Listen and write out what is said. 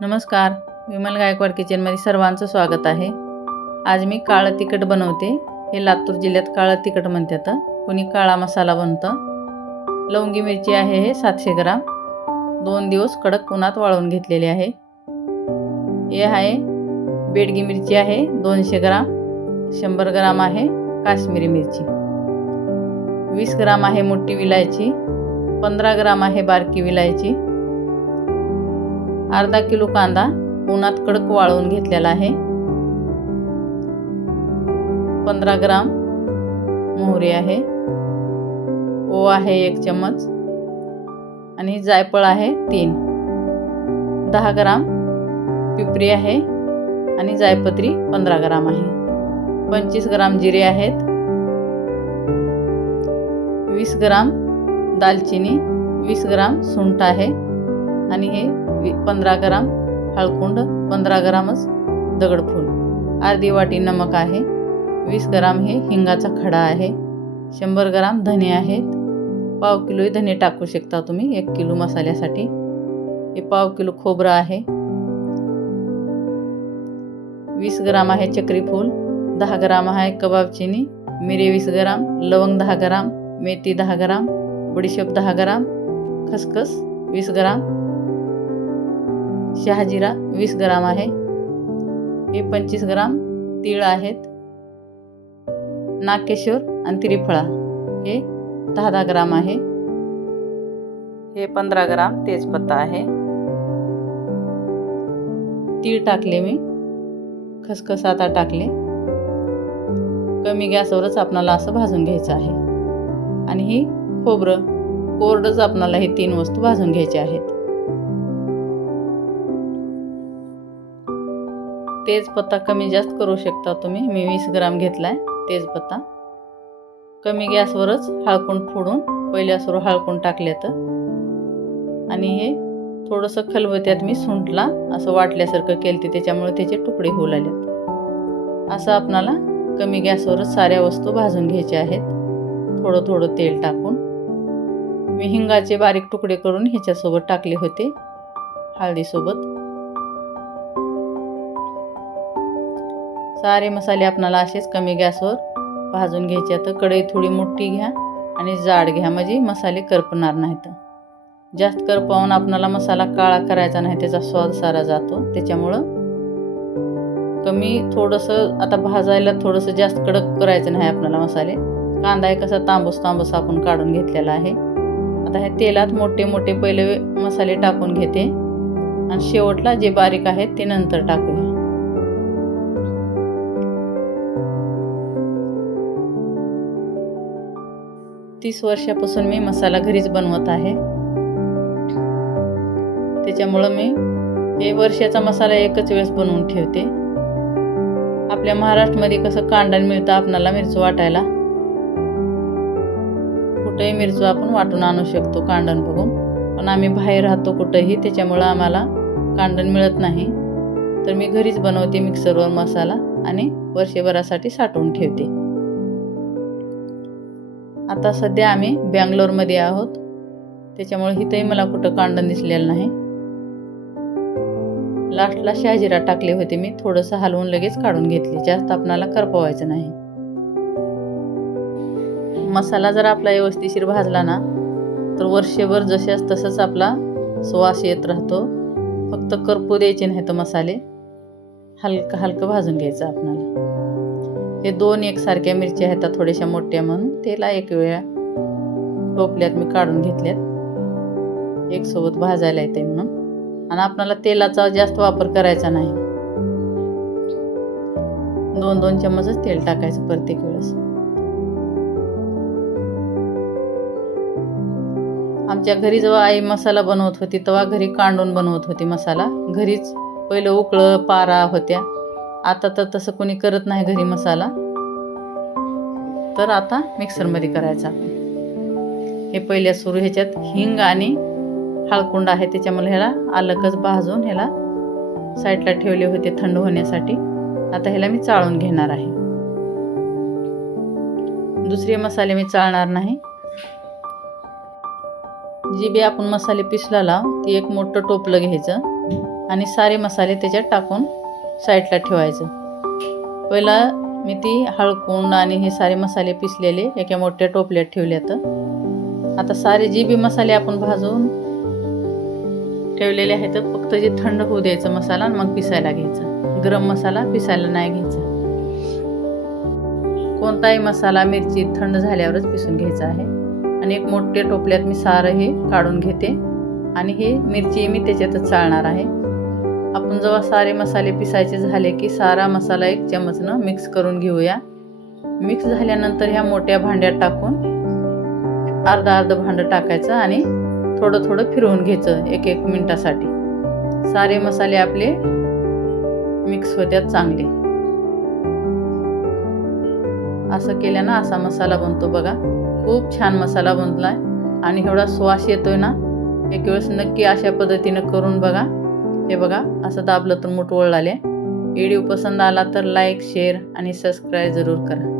नमस्कार विमल गायकवाड किचनमध्ये सर्वांचं स्वागत आहे. आज मी काळं तिखट बनवते. हे लातूर जिल्ह्यात काळं तिखट म्हणतात. कोणी काळा मसाला बनतं. लवंगी मिरची आहे हे सातशे ग्राम. दोन दिवस कडक उन्हात वाळवून घेतलेले आहे. हे आहे बेडगी मिरची आहे दोनशे ग्राम. शंभर ग्राम आहे काश्मीरी मिरची. वीस ग्राम आहे मोठी विलायची. पंधरा ग्राम आहे बारकी विलायची. अर्धा किलो कांदा उन्हात कडक वाळवून घेतलेला आहे. पंधरा ग्राम मोहरी आहे. ओवा आहे एक चम्मच आणि जायफळ आहे तीन. दहा ग्राम पिपरी आहे आणि जायपत्री पंधरा ग्राम आहे. पंचवीस ग्राम जिरे आहेत. वीस ग्राम दालचिनी वीस ग्राम सुंठ आहे. आणि हे वी पंधरा ग्राम हळकुंड पंधरा ग्रामच दगडफूल अर्धी वाटी नमक आहे वीस ग्राम हे हिंगाचा खडा आहे शंभर ग्राम धने आहेत. पाव किलोही धने टाकू शकता तुम्ही एक किलो मसाल्यासाठी. हे पाव किलो खोबरं आहे. वीस ग्राम आहे चक्रीफूल दहा ग्राम आहे कबाब चिनी मिरे वीस ग्राम लवंग दहा ग्राम मेथी दहा ग्राम बडीशेप दहा ग्राम खसखस वीस ग्राम शहाजिरा वीस ग्राम आहे. हे पंचवीस ग्राम तीळ आहेत. नागकेश्वर आणि त्रिफळा हे दहा दहा ग्राम आहे. हे पंधरा ग्राम तेजपत्ता आहे. तीळ टाकले मी. खसखस आता टाकले. कमी गॅसवरच आपणाला असं भाजून घ्यायचं आहे. आणि ही खोबरं कोरडंच आपणाला हे तीन वस्तू भाजून घ्यायच्या आहेत. तेजपत्ता कमी जास्त करू शकता तुम्ही. मी वीस ग्राम घेतला आहे तेजपत्ता कमी गॅसवरच हळकून फोडून पहिल्यासवर हळकून टाकले तर. आणि हे थोडंसं खलबत्यात मी सुंटला असं वाटल्यासारखं केलं ते त्याच्यामुळे त्याचे तुकडे होऊ लागलेत असं आपणाला कमी गॅसवरच साऱ्या वस्तू भाजून घ्यायच्या आहेत. थोडं थोडं तेल टाकून. मी हिंगाचे बारीक तुकडे करून ह्याच्यासोबत टाकले होते. हळदीसोबत. सारे मसाले आपणाला असेच कमी गॅसवर भाजून घ्यायचे. तर कढई थोडी मोठी घ्या आणि जाड घ्या. म्हणजे मसाले करपणार नाहीत. जास्त करपावून आपणाला मसाला काळा करायचा नाही त्याचा स्वाद सारा जातो. त्याच्यामुळं कमी थोडंसं आता भाजायला थोडंसं जास्त कडक करायचं नाही आपल्याला मसाले. कांदा आहे कसा तांबूस तांबूस आपण काढून घेतलेला आहे. आता हे तेलात मोठे मोठे पहिले मसाले टाकून घेते. आणि शेवटला जे बारीक आहेत ते नंतर टाकूया. तीस वर्षापासून मी मसाला घरीच बनवत आहे. त्याच्यामुळं मी हे वर्षाचा मसाला एकच वेळेस बनवून ठेवते. आपल्या महाराष्ट्रामध्ये कसं कांडण मिळतं आपणाला मिरचू वाटायला? कुठंही मिरचू आपण वाटून आणू शकतो कांडण बघून. पण आम्ही बाहेर राहतो कुठंही त्याच्यामुळं आम्हाला कांडण मिळत नाही. तर मी घरीच बनवते मिक्सरवर मसाला आणि वर्षभरासाठी साठवून ठेवते. आता सध्या आम्ही बँगलोरमध्ये आहोत. त्याच्यामुळे इथंही मला कुठं कांडण दिसलेलं नाही. लास्टला शहाजिरा टाकले होते मी. थोडंसं हलवून लगेच काढून घेतले. जास्त आपणाला करपवायचं नाही. मसाला जर आपला व्यवस्थिशीर भाजला ना तर वर्षभर जशाच तसंच आपला सुवास येत राहतो. फक्त करपू द्यायचे नाही तर मसाले. हलकं हलकं भाजून घ्यायचं आपणाला. हे दोन एकसारख्या मिरच्या आहेत थोड्याशा मोठ्या म्हणून. त्याला एक वेळा टोपल्यात मी काढून घेतल्यात. एकसोबत भाजायला येते म्हणून. आणि आपल्याला तेलाचा जास्त वापर करायचा नाही. दोन दोन चम्मचच तेल टाकायचं प्रत्येक वेळेस. आमच्या घरी जेव्हा आई मसाला बनवत होती तेव्हा घरी कांडून बनवत होती मसाला. घरीच पहिलं उकळं पारा होत्या. आता तर तसं कोणी करत नाही घरी मसाला. तर आता मिक्सरमध्ये करायचा हे पहिल्या सुरू ह्याच्यात हिंग आणि हळकुंड आहे त्याच्यामुळे ह्याला अलगच भाजून ह्याला साईडला ठेवले होते थंड होण्यासाठी. आता ह्याला मी चाळून घेणार आहे. दुसरे मसाले मी चाळणार नाही. जी बी आपण मसाले पिसला लाव ती एक मोठं टोपलं घ्यायचं आणि सारे मसाले त्याच्यात टाकून साईडला ठेवायचं. पहिला मी ती हळकुंड आणि हे सारे मसाले पिसलेले एका मोठ्या टोपल्यात ठेवल्यात आता सारे जे बी मसाले आपण भाजून ठेवलेले आहेत फक्त जे थंड होऊ द्यायचं मसाला आणि मग पिसायला घ्यायचं. गरम मसाला पिसायला नाही घ्यायचा. कोणताही मसाला मिरची थंड झाल्यावरच पिसून घ्यायचा आहे. आणि एक मोठ्या टोपल्यात मी सारं हे काढून घेते. आणि हे मिरची मी त्याच्यातच चालणार आहे. आपण जेव्हा सारे मसाले पिसायचे झाले की सारा मसाला एक चमचनं मिक्स करून घेऊया. मिक्स झाल्यानंतर ह्या मोठ्या भांड्यात टाकून अर्धा अर्ध भांडं टाकायचं आणि थोडं थोडं फिरवून घ्यायचं एक एक मिनटासाठी. सारे मसाले आपले मिक्स होत्यात चांगले. असं केल्यानं असा मसाला बनतो बघा. खूप छान मसाला बनलाय आणि एवढा श्वास येतोय ना एक वेळेस नक्की अशा पद्धतीनं करून बघा. हे बघा असं दाबलं तर मुठवळ आले व्हिडिओ पसंत आला तर लाईक शेअर आणि सबस्क्राईब जरूर करा.